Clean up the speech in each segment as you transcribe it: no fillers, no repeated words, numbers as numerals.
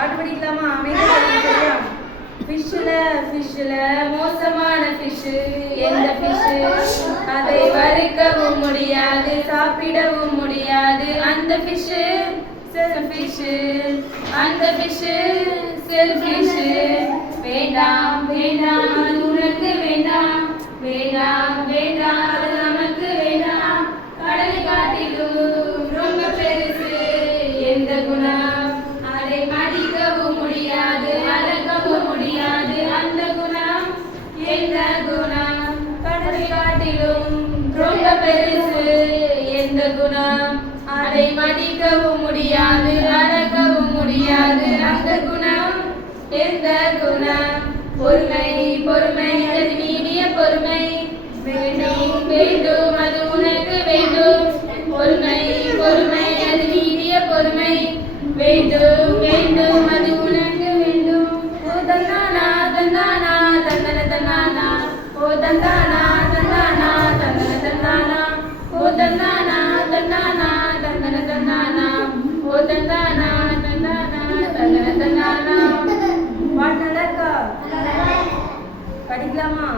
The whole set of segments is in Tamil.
பாட்டு படிக்கலாமா? அமைதியா. ஃபிஷ்ல மோசமான ஃபிஷ் எந்த ஃபிஷ்? அதை வறுக்கவும் முடியாது, சாப்பிடவும் முடியாது. அந்த ஃபிஷ் செல்ஃபிஷ். அந்த ஃபிஷ் செல்ஃபிஷ். வேண்டாம் வேண்டாம், அது உனக்கு வேண்டாம். வேண்டாம் வேண்டாம், அது நமக்கு வேண்டாம். கடலை காட்டிலும் ரொம்ப பெருசு எந்த குணம்? அதை மடிக்கவும் முடியாது, அடக்கவும் முடியாது. அந்த குணம் எந்த குணம்? கடலை காட்டிலும் ரொம்ப பெருசு எந்த குணம்? அதை மடிக்கவும் முடியாது, அடக்கவும் முடியாது. அந்த குணம் எந்த குணம்? பொறுமை பொறுமை, அது மீறிய பொறுமை. வேண்டும் வேண்டும், அது உனக்கு வேண்டும். பொறுமை பொறுமை, அது மீறிய பொறுமை. வேண்டும் வேண்டும், அது உனக்கு வேண்டும். ஓ தந்தானா தந்தானா தந்தன தந்தானா. ஓ தந்தானா தந்தானா தந்தன தந்தானா. ஓ தந்தானா தந்தானா தந்தன தந்தானா. ஓ தந்தானா தந்தானா தந்தன தந்தானா. பாட்டு நல்லா இருக்கா? படிக்கலாமா?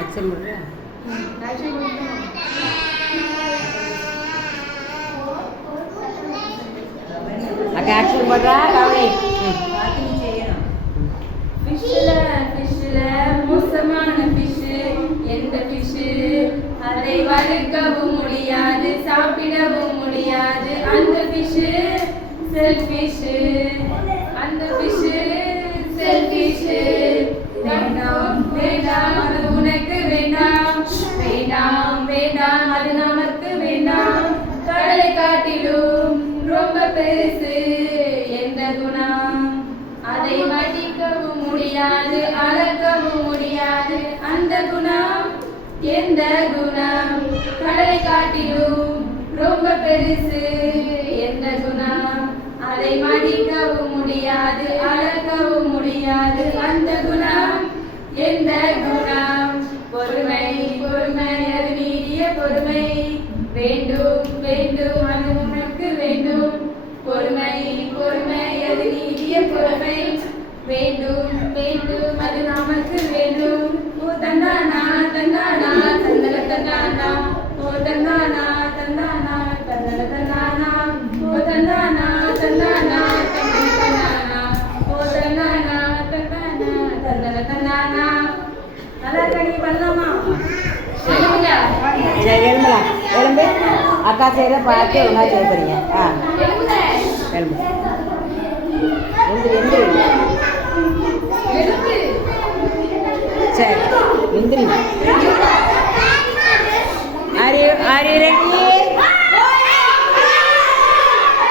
ஆக்சன் பண்ணுறியா? ஆக்சன் பண்ணுறியா? அக்கா ஆக்சன் பண்ணுறா கவலை. ஃபிஷ்ல மோசமான ஃபிஷ் எந்த ஃபிஷ்? அதை வறுக்கவும் முடியாது, சாப்பிடவும் முடியாது. அந்த ஃபிஷ் செல்ஃபிஷ். அந்த ஃபிஷ் செல்ஃபிஷ். வேண்டாம் வேண்டாம், அது உனக்கு வேண்டாம். வேண்டாம் வேண்டாம், அது நமக்கு வேண்டாம். கடலை காட்டிலும் ரொம்ப பெருசு எந்த குணம்? அதை மடிக்கவும் முடியாது, அளக்கவும் முடியாது. அந்த குணம் எந்த குணம்? கடலை காட்டிலும் ரொம்ப பெருசு எந்த குணம்? அதை மடிக்கவும் முடியாது, அளக்கவும் முடியாது. அந்த குணம் எந்த குணம்? பொறுமை பொறுமை, அது மீறிய பொறுமை. வேண்டும் வேண்டும், அது உனக்கு வேண்டும். பொறுமை பொறுமை, அது மீறிய பொறுமை. வேண்டும் வேண்டும், அது நமக்கு வேண்டும். ஓ தந்தானா தந்தானா தந்தன தந்தானா. ஓ தந்தானா தந்தானா தந்தன தந்தானா. ஓ தந்தானா தந்தானா தந்தன தந்தானா. ஓ தந்தானா தந்தானா தந்தன தந்தானா. நல்லா இருக்கா? நீ பண்ணலாமா? எலும்புலா எலும்பு அக்கா செய்கிற பார்த்து ஒன்றா செய்ய போறீங்க. ஆ எலும்பு எந்திரி சரி எந்திரி. Are you ready?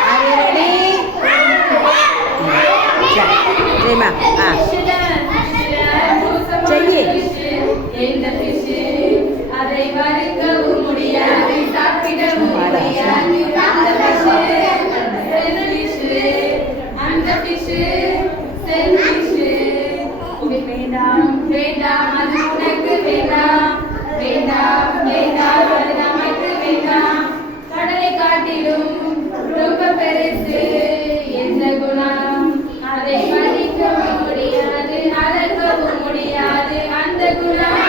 Are you ready? சரிம்மா. ஆ செய்யி. அதை வறுக்கவும் முடியாது, சாப்பிடவும் முடியாது. அந்த ஃபிஷ் அந்த ஃபிஷ் செல்ஃபிஷ். வேண்டாம் வேண்டாம், அது உனக்கு வேண்டாம். வேண்டாம் வேண்டாம், அது நமக்கு வேண்டாம். கடலை காட்டிலும் ரொம்ப பெருசு எந்த குணம்? அதை மதிக்கவும் முடியாது, அளக்கவும் முடியாது. அந்த குணம்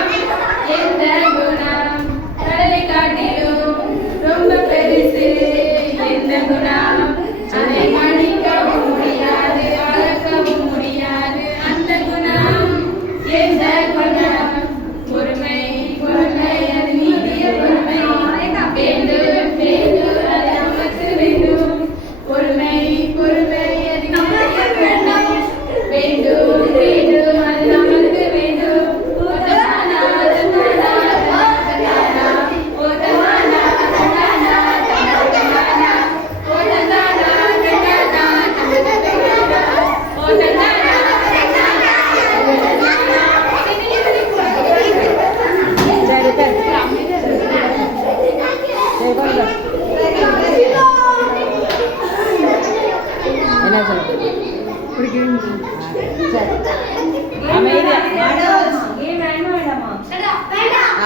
எந்த குணம்? கடலை காட்டிலும் ரொம்ப பெருசு எந்த குணம்? அதை மதிக்கவும் முடியாது, அளக்கவும் முடியாது. அந்த குணம் எந்த குணம்? பொறுமை பொறுமை, அது மீறிய பொறுமை. வேண்டும் வேண்டும், அது நமக்கு வேண்டும். பொறுமை பொறுமை, அது மீறிய வேண்டும். வேண்டும் வேண்டும், அது நமக்கு வேண்டும். ஓ தந்தானா தந்தானா தந்தானா. ஓ தந்தானா தந்தானா தந்தானா. ஓ தந்தானா தந்தானா தந்தானா. ஓ தந்தானா சரி சரி என்ன சொல்ல சரி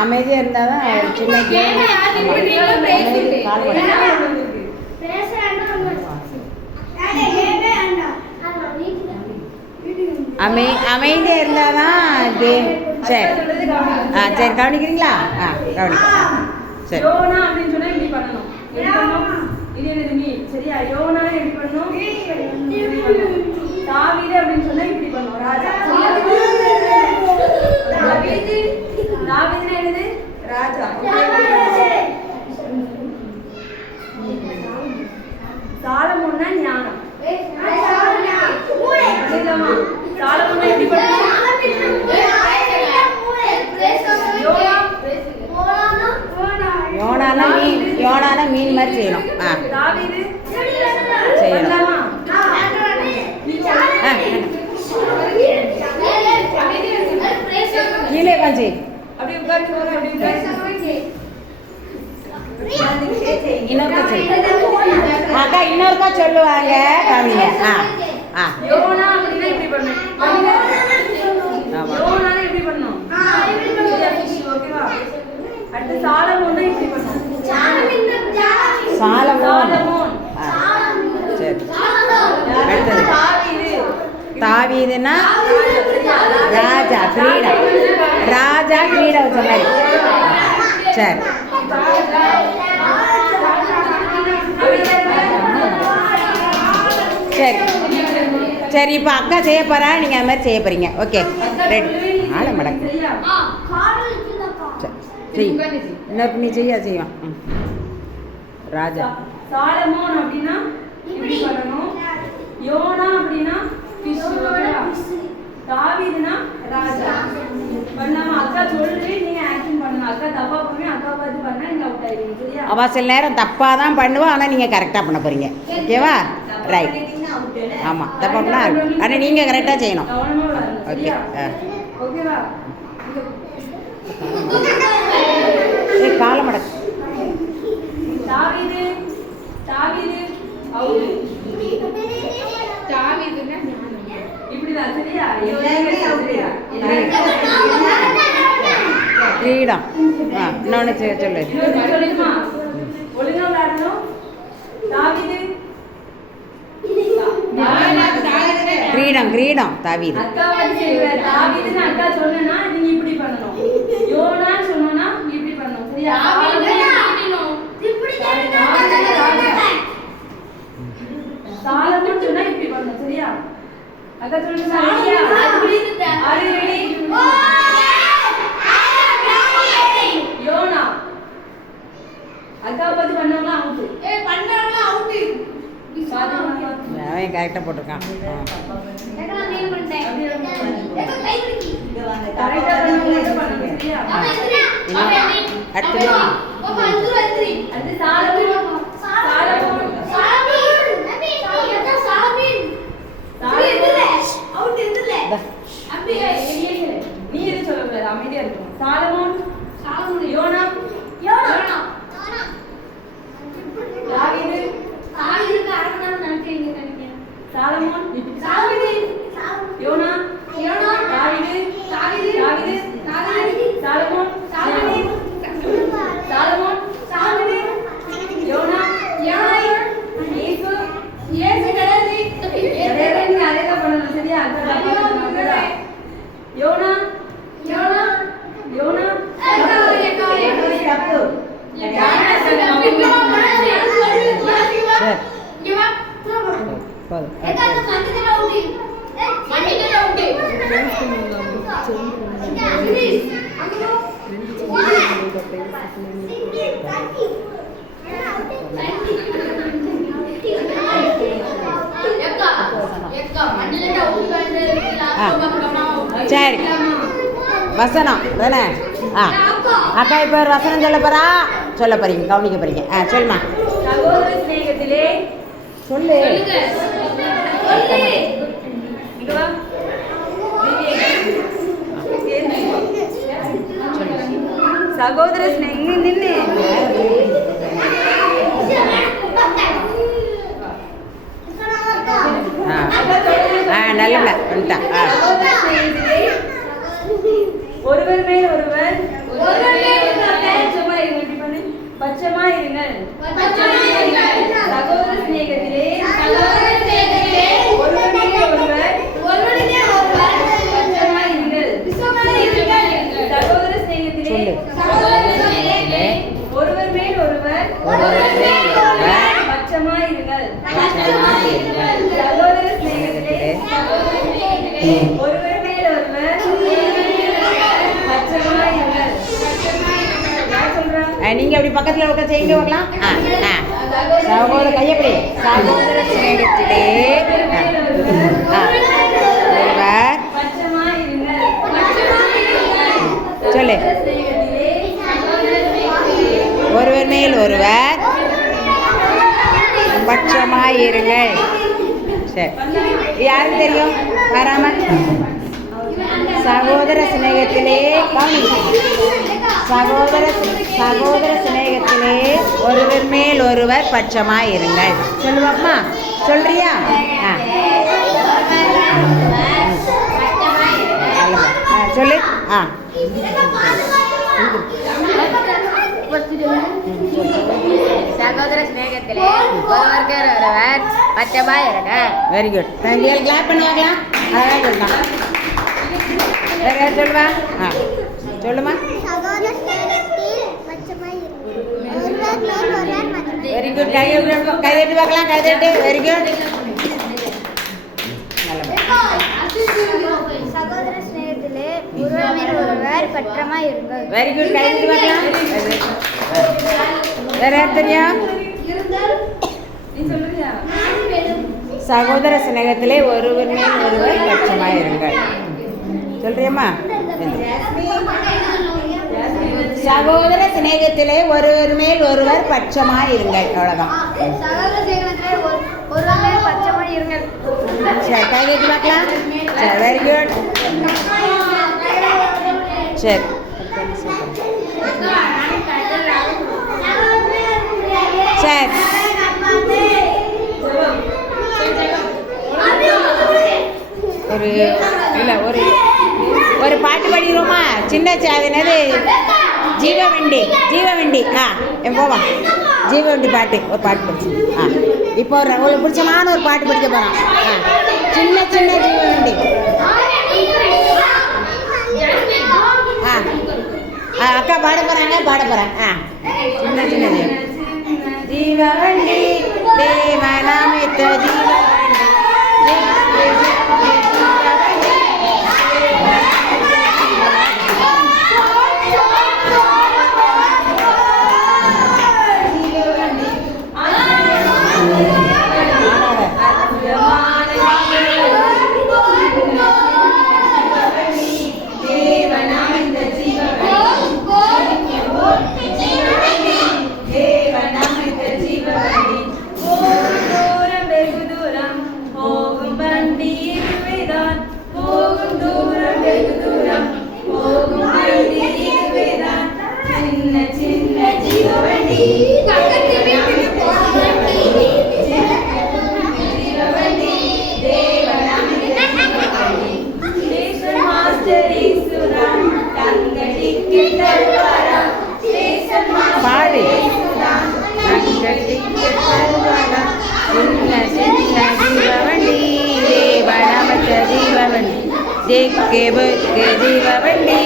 அமைதியாக இருந்தால் தான் சின்ன கேம் கால் பண்ணி அமைதியாக இருந்தால் தான் இது. சரி சரி கவனிக்கிறீங்களா? கவனிக்கிறேன். சரி. யோனா அப்படின்னு சொன்னா இப்படி பண்ணணும். எப்படி பண்ணணும்? இது என்னது நீ? சரியா? யோனா எப்படி பண்ணணும்? தாவீது அப்படின்னு சொன்னா இப்படி பண்ணணும். ராஜா. தாவீதுனா என்னது? ராஜா. சாலமோன்னா ஞானம். சாலமோன்னா எப்படி பண்ணணும்? யோனானா மீன் மாதிரி செய்யணும். செய்யணும். கீழே காஞ்சி அக்கா இன்னொருக்கா சொல்லுவாங்க. கவிங்க. யோனா அப்படின்னா இப்படி பண்ணணும். யோனானா எப்படி பண்ணணும்? ஓகேவா? அடுத்து சாலமோன்னா இப்படி பண்ணணும். சாலமோன். சரி. அடுத்தது தாவீதுன்னா ராஜா கிரீடம். ராஜா கிரீடம் வச்ச மாதிரி. சரி. சரி சரி இப்போ அக்கா செய்ய போகிறா, நீங்கள் அது மாதிரி செய்ய போகிறீங்க. Okay ready. ஆளை மடக்கு. சரி இன்னொரு நீ செய்வான். ராஜா. சாலமோன் அப்படின்னா இப்படி பண்ணணும். யோனா அப்படின்னா தாவீதுனா ராஜா. பண்ணாம அக்கா சொல்றே நீங்க ஆக்ஷன் பண்ணணும். அக்கா தப்பா பண்ணுவீங்க, அக்கா பார்த்து பண்ணா நீங்க அவுட் ஆயிடுவீங்க. சரியா? அவ சில நேரம் தப்பாக தான் பண்ணுவோம், ஆனால் நீங்கள் கரெக்டாக பண்ண போகிறீங்க. ஓகேவா? ரைட். ஆமாம் தப்பா பண்ணா, ஆனால் நீங்கள் கரெக்டாக செய்யணும். ஓகே. ஓகேவா? காலை மடக்கு. தாவீது தாவீது அவுட். தாவீதுனா இப்படிதான். சரியா? கிரீடம். இன்னொன்று சொல்லு. சொல்லுமா? ஒழுங்கா விளையாடணும். தாவீது கிரீடம். கிரீடம் தாவீது. அக்கா வந்து தாவீதுன்னு அக்கா சொன்னா நீங்க இப்படி பண்ணணும். யோனா சொன்னா இப்படி பண்ணணும். சரியா? சாலமோன் சொன்னா இப்படி பண்ணணும். சரியா? அக்கா சொல்லுங்க. ரெடியா? Are you ready? யோனா அக்கா பார்த்து பண்ணவங்களா அவுட். பண்ணவங்களா அவுட். அவன் கரெக்டாக போட்டிருக்கான். நீ எது சொல்லக்கூடாது, அமைதியா இருக்கணும். சாலமோன் யோனா தாவீது சாலமோன் யோனா தாவீது சாலமோன் யோனா இயேசு அதேதான் பண்ணணும். சரியா? யோனா சரி வசனம் தானே? அக்கா இப்போ ஒரு வசனம் சொல்ல போறா. சொல்ல போறீங்க, கவனிக்க போறீங்க. சொல்லுமா. சகோதர சிநேகத்திலே சொல்லு. சகோதர ஸ்நேகம் நின்று நல்ல வந்துட்டா. ஒருவர் மேல் ஒருவர் பட்சமா இருங்கள். சகோதர சிநேகத்திலே ஒருவர் மேல் ஒருவர் பட்சமாய் இருங்கள். சகோதர சிநேகத்திலே ஒருவர் மேல் ஒருவர் பட்சமாய் இருங்கள். யார் சொல்றா? நீங்க அப்படி பக்கத்துல உட்காந்து செய்யுங்க பார்க்கலாம். சகோதர கையப்படி சகோதர சிநேகத்திலே ஒருவர் பட்சமாய் இருங்கள். சொல்லு. ஒருவர் மேல் ஒருவர் பட்சமாய் இருங்கள். சரி, யாருக்கு தெரியும் வராம? சகோதர சிநேகத்திலே சகோதர சிநேகத்திலே ஒருவர் மேல் ஒருவர் பட்சமாய் இருங்கள். சொல்லுவாப்பா, சொல்றியா? சொல்லு. சகோதர சிநேகத்திலே ஒருவருக்கு ஒருவர் பட்சமாய் இருங்க. Very good. கிளாப் பண்ணி வாங்கலாம். அதான் சொல்லலாம். வேற யார் சொல்லுவா? சொல்லுமா. Very good. கைதட்டு பார்க்கலாம். கைதட்டு. Very good. சகோதர சிநேகத்திலே ஒருவர் மேல் ஒருவர் பற்றமாய் இருங்கள். Very good. கைதட்டு பார்க்கலாம். வேற யார் தெரியும்? நீ சொல்றியா? சகோதர சிநேகத்திலே ஒருவர் மேல் ஒருவர் பட்சமாய் இருங்கள். சொல்றியம்மா? சகோதர சிநேகத்திலே ஒருவர் மேல் ஒருவர் பட்சமாய் இருங்கள். அவ்வளோதான். சகோதர சிநேகத்திலே ஒருவர் மேல் பட்சமாய் இருங்கள். சரி, கைதட்டு பார்க்கலாம். சரி, வெரி குட். சரி, சரி. ஒரு இல்லை ஒரு பாட்டு பாடிடுவோமா? சின்ன சாதினது ஜீவவண்டி. போவா ஜீவவண்டி பாட்டு. ஒரு பாட்டு படிச்சு இப்போ உங்களுக்கு பிடிச்சமான ஒரு பாட்டு படிக்க போகிறோம். சின்ன ஜீவவண்டி. அக்கா பாட போகிறாங்க. சின்ன ஜீவவண்டி தேவனாமித்த ஜீவவண்டி. பாடு. ஜீவவண்டி தேவனாமித்த ஜீவவண்டி. ஜீவவண்டி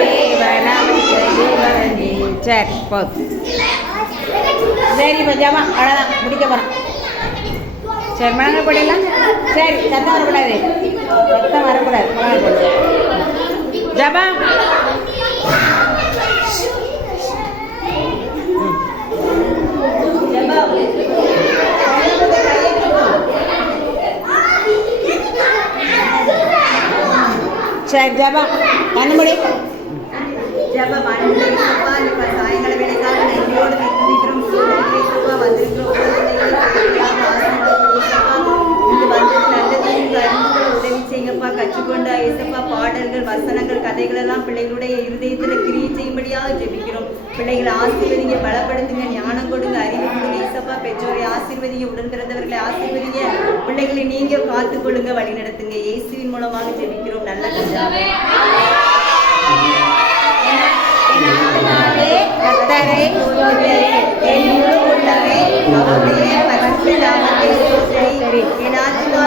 தேவனாமித்த ஜீவவண்டி. சரி, போதும். சரி, இப்போ ஜபா அவ்வளோதான் முடிக்க போகிறோம். சரி, முழங்க போடலாம். சரி, சத்தம் வரக்கூடாது. ஜபா. சரி, ஜபா கண்ணுமொழி. ஜபம் அன்பா இப்போ சாயங்கால வேலைக்காக நெஞ்சோடு நிற்கிறோம். வந்திருக்கிறோம். இங்கு வந்தது நல்லது. உதவி செய்யுங்கப்பா. கற்றுக்கொண்ட இசப்பா பாடல்கள், வசனங்கள், கதைகள் எல்லாம் பிள்ளைகளுடைய இருதயத்தில் கிரியை செய்யும்படியாக ஜெபிக்கிறோம். பிள்ளைகளை ஆசீர்வதிங்க, பலப்படுத்துங்க, ஞானம் கொடுங்க, அறிவு கொடுங்க. இசப்பா பெற்றோரை ஆசீர்வதிங்க, உடன் பிறந்தவர்களை ஆசீர்வதிங்க. பிள்ளைகளை நீங்க காத்துக்கொள்ளுங்க, வழி நடத்துங்க. இயேசுவின் மூலமாக ஜெபிக்கிறோம். நல்ல கர்த்தரை என் முழு உள்ளமே அவருடைய பரிசுத்த நாமத்தை ஸ்தோத்திரி. என் ஆத்துமா